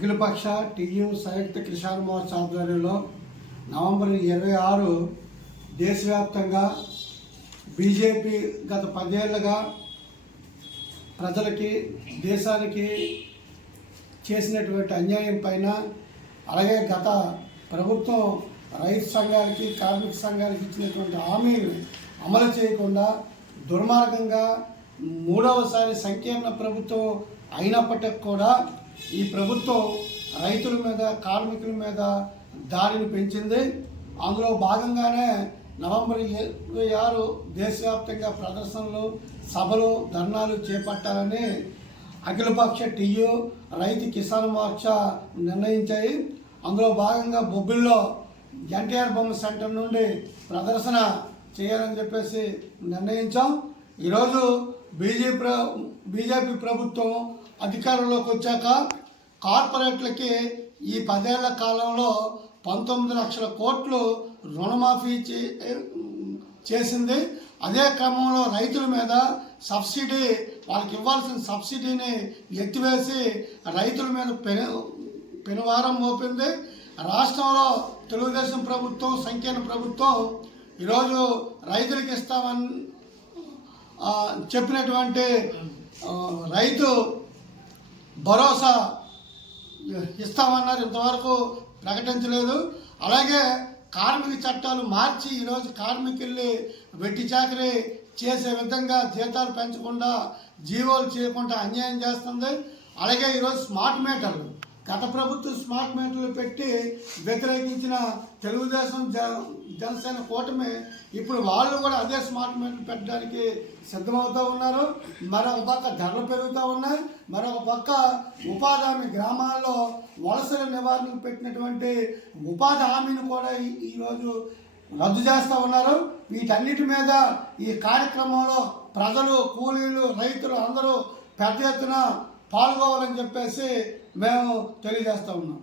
అఖిలపక్ష టీయు సంయుక్త కిసాన్ మోర్చా ఆధ్వర్యంలో నవంబర్ 26 దేశవ్యాప్తంగా బీజేపీ గత 10 ఏళ్ళుగా ప్రజలకి దేశానికి చేసినటువంటి అన్యాయం పైన, అలాగే గత ప్రభుత్వం రైతు సంఘాలకి కార్మిక సంఘాలకి ఇచ్చినటువంటి హామీలు అమలు చేయకుండా దుర్మార్గంగా మూడవసారి సంకీర్ణ ప్రభుత్వం అయినప్పటికీ కూడా ఈ ప్రభుత్వం రైతుల మీద కార్మికుల మీద దాడిని పెంచింది. అందులో భాగంగానే నవంబర్ 26 దేశవ్యాప్తంగా ప్రదర్శనలు, సభలు, ధర్నాలు చేపట్టాలని అఖిలపక్ష టీయు రైతు కిసాన్ మోర్చా నిర్ణయించాయి. అందులో భాగంగా బొబ్బిల్లో ఎన్టీఆర్ బొమ్మ సెంటర్ నుండి ప్రదర్శన చేయాలని చెప్పేసి నిర్ణయించాం. ఈరోజు బీజేపీ ప్రభుత్వం అధికారంలోకి వచ్చాక కార్పొరేట్లకి ఈ 10 ఏళ్ల కాలంలో 19 లక్షల కోట్లు రుణమాఫీ చేసింది. అదే క్రమంలో రైతుల మీద సబ్సిడీ, వాళ్ళకి ఇవ్వాల్సిన సబ్సిడీని ఎత్తివేసి రైతుల మీద పెనుభారం మోపింది. రాష్ట్రంలో తెలుగుదేశం ప్రభుత్వం, సంకీర్ణ ప్రభుత్వం ఈరోజు రైతులకు ఇస్తామని చెప్పినటువంటి రైతు భరోసా ఇస్తామన్నారు, ఇంతవరకు ప్రకటించలేదు. అలాగే కార్మిక చట్టాలు మార్చి ఈరోజు కార్మికుల్ని వెట్టి చాకరీ చేసే విధంగా జీతాలు పెంచకుండా, జీవోలు చేయకుండా అన్యాయం చేస్తుంది. అలాగే ఈరోజు స్మార్ట్ మీటర్లు, గత ప్రభుత్వం స్మార్ట్ మీటర్లు పెట్టి వ్యతిరేకించిన తెలుగుదేశం జనసేన కూటమి ఇప్పుడు వాళ్ళు కూడా అదే స్మార్ట్ మీటర్లు పెట్టడానికి సిద్ధమవుతూ ఉన్నారు. మరొక పక్క ధరలు పెరుగుతూ ఉన్నాయి, మరొక పక్క ఉపాధి హామీ, గ్రామాల్లో వలసల నివారణకు పెట్టినటువంటి ఉపాధి హామీని కూడా ఈరోజు రద్దు చేస్తూ ఉన్నారు. వీటన్నిటి మీద ఈ కార్యక్రమంలో ప్రజలు, కూలీలు, రైతులు అందరూ పెద్ద ఎత్తున పాల్గొవాలని చెప్పేసి మేము తెలియజేస్తూ ఉన్నాం.